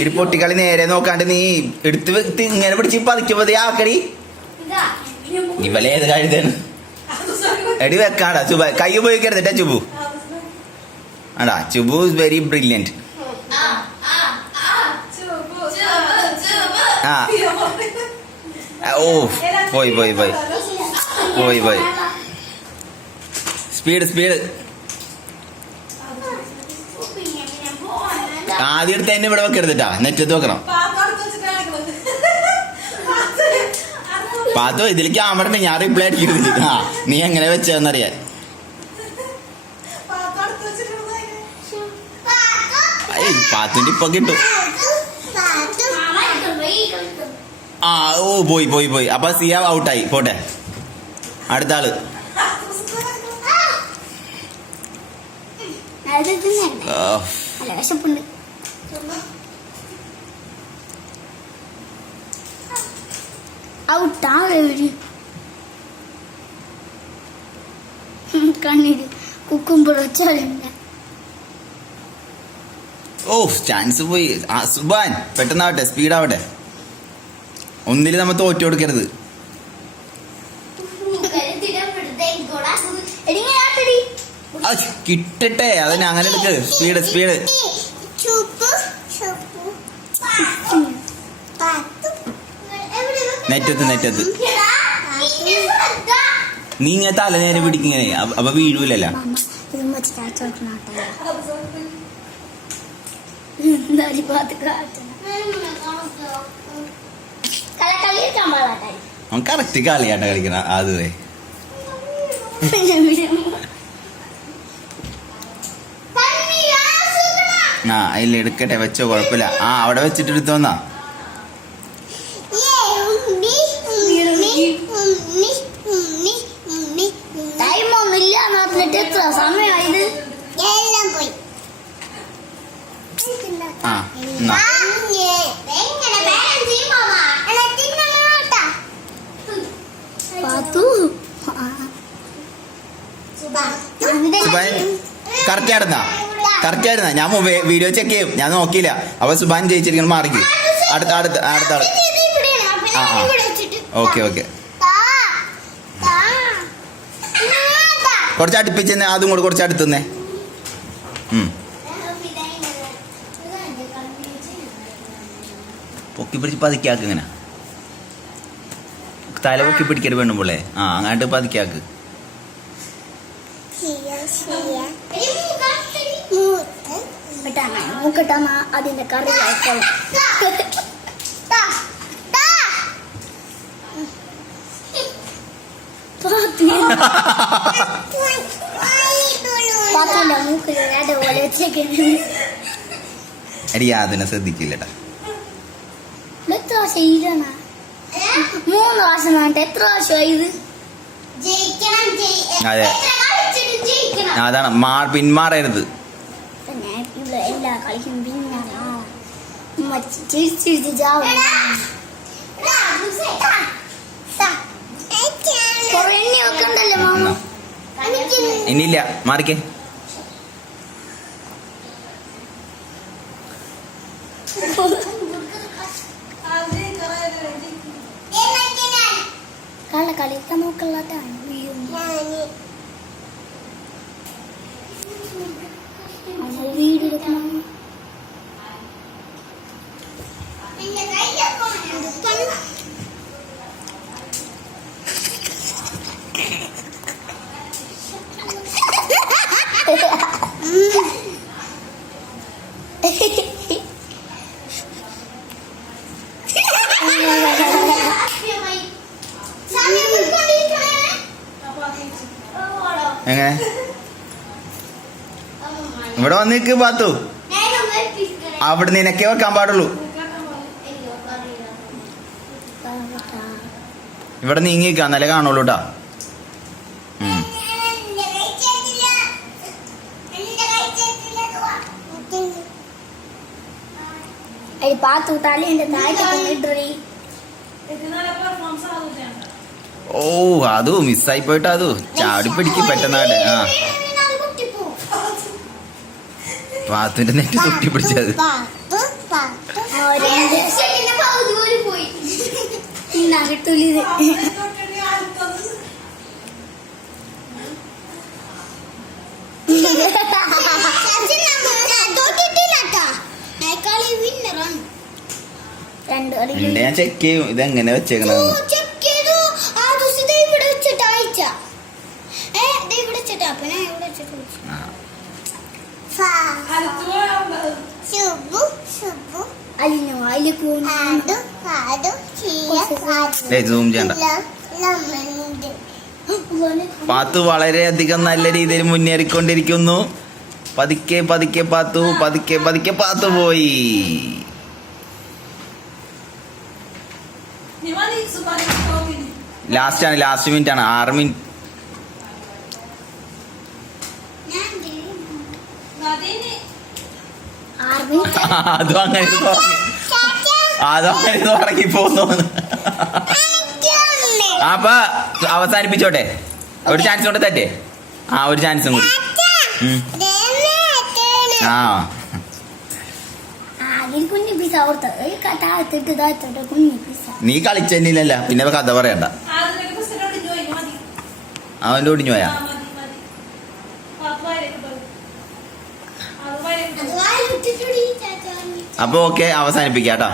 ഇടി പൊട്ടിക്കളി നേരെ നോക്കാണ്ട് നീ എടുത്ത് ഇങ്ങനെ പിടിച്ച് പതിക്കുമ്പോ ആക്കടി. ഇവലേത് കഴുതാണ് എടി വെക്കാടാ ചുബ. കൈ ഉപയോഗിക്കരുതട്ടാ ചുബു. ആടാ ചുബു ഇസ് വെരി ബ്രില്യന്റ് ആ, ഓ പോയി പോയി പോയി. പോയി പോയി. Speed speed. ആദ്യം എടുത്ത് എന്നെ ഇവിടെ വെക്കരുതിട്ടാ നെറ്റത്ത് വെക്കണം. പാത്തോ ഇതിലേക്ക് ക്യാമറ ഞാൻ റിപ്ലൈ അടിക്കരുത് ആ നീ എങ്ങനെ വെച്ചതെന്നറിയാൻ. പാത്തിന്റെ പാത്തുന്റെ ഇപ്പൊ കിട്ടും. ആ ഓ പോയി പോയി പോയി. അപ്പൊ സിയ ഔട്ടായി. പോട്ടെ. അടുത്ത ആൾ. ആ, അല്ല വിശപ്പുണ്ട് ഔട്ടാ ഒരു കണ്ണീര് കുക്കുമ്പോൾ ഓ ചാൻസ് പോയി. ആ സുബാൻ പെട്ടെന്നാവട്ടെ സ്പീഡാവട്ടെ. ഒന്നിൽ നമ്മ തോറ്റു കൊടുക്കരുത്. കിട്ടട്ടെ അതിന് അങ്ങനെ എടുക്ക്. Speed speed. നെറ്റത്ത് നെറ്റത്ത്. നീ ഇങ്ങനെ തല നേരെ പിടിക്കിങ്ങനെ. അപ്പ- വീഴൂലല്ല. അവൻ കറക്റ്റ് കളിയാട്ട കളിക്കണ അത് ദേ. ആ അതിൽ എടുക്കട്ടെ വെച്ചോ കുഴപ്പമില്ല. ആ അവിടെ വെച്ചിട്ട് എടുത്തു വന്നാ ടൈം ഒന്നുമില്ല എന്ന് പറഞ്ഞിട്ട് എത്ര സമയമായത്? എല്ലാം പോയി. ആ എന്നാ. സുബാൻ കറക്റ്റ് ആയിരുന്നാ? കറക്റ്റ് ആയിരുന്നാ? ഞാൻ വീഡിയോ ചെക്ക് ചെയ്യും. ഞാൻ നോക്കിയില്ല. അപ്പൊ സുബാൻ ജയിച്ചിരിക്കണം മാറിക്കും. അടുത്ത അടുത്ത അടുത്ത ആൾ ആ, ആ. Okay okay. കുറച്ച് അടുപ്പിച്ചെന്നെ അതും കൂടെ കുറച്ച് അടുത്തുന്നേ പൊക്കി പിടിച്ച് പതുക്കിയാക്ക് ഇങ്ങനെ തല പൊക്കി പിടിക്കരുത് വേണ്ടുമ്പോളേ ആ അങ്ങാണ്ട് പതുക്കിയാക്ക് അതിന്റെ കറി എടി അതിനെ ശ്രദ്ധിക്കില്ലട്ടാ. എത്ര പ്രാവശ്യം മൂന്ന് പ്രാവശ്യം വേണ്ട എത്ര പ്രാവശ്യം ഇത്? ജയിക്കണം അതെ. അതാണ് മാ പിന്മാറരുത്. എല്ലാ കളിക്കും പിന്നെ ഇനിയില്ല മാറിക്കേ. കള കളിക്കാൻ നോക്കല്ലാട്ടാണ് എങ്ങനെ? ഇവിടെ വന്ന് നിൽക്ക് പാത്തു. അവിടെ നിനക്കേ വെക്കാൻ പാടുള്ളൂ. ഇവിടെ നീങ്ങിക്ക എന്നാലേ കാണുള്ളൂ കേട്ടാ പാത്തു തലേന്റെ താഴെ ഓ അത് മിസ്സായി പോയിട്ട് അത്. ചാടി പിടിക്ക് പെട്ടെന്നാട് ആ. പാത്തിന്റെ നെറ്റ് തൊട്ടി പിടിച്ചത് ഞാൻ ചെക്ക് ചെയ്യും. ഇത് എങ്ങനെ വെച്ചേക്കണെന്ന് ചെക്ക് ചെയ്തു ആ ദിവസം ദേ ഇവിടെ വെച്ചിട്ട് അയച്ച ഏ ദേ ഇവിടെ വെച്ചിട്ട് അപ്പൊ ഞാൻ ഇവിടെ വെച്ചിട്ട് വിളിച്ചു. ആ. ശുഭു ശുഭു അലിഞ്ഞു അതിലേക്ക് പോകുന്നു ആടു ആടു ചീയ ദേ, zoom ചെയ്യണ്ട. പാത്തു വളരെയധികം നല്ല രീതിയിൽ മുന്നേറിക്കൊണ്ടിരിക്കുന്നു. പതുക്കെ പതുക്കെ പാത്തു പതുക്കെ പതുക്കെ പാത്തു പോയി. ലാസ്റ്റ് ആണ് ലാസ്റ്റ് മിനിറ്റ് ആണ് ആറ് മിനിറ്റ് ഞാൻ ദേ ആറ് മിനിറ്റ് അതും അങ്ങനെ അതും അങ്ങനെ തുടങ്ങി പോന്നു അപ്പൊ അവസാനിപ്പിച്ചോട്ടെ. ഒരു ചാൻസ് കൊണ്ട് തറ്റേ. ആ ഒരു ചാൻസും കൂടി. ആ. ആദ്യം കുഞ്ഞു പിസ കൊടുത്തത് ഈ താഴത്തിട്ട് താഴത്തോട്ട് കുഞ്ഞു പിസ നീ കളിച്ചെന്നില്ലല്ല. പിന്നെ കഥ പറയണ്ട. അവന്റെ ഒടിഞ്ഞു പോയാ? അപ്പൊ ഓക്കെ അവസാനിപ്പിക്കാം കേട്ടോ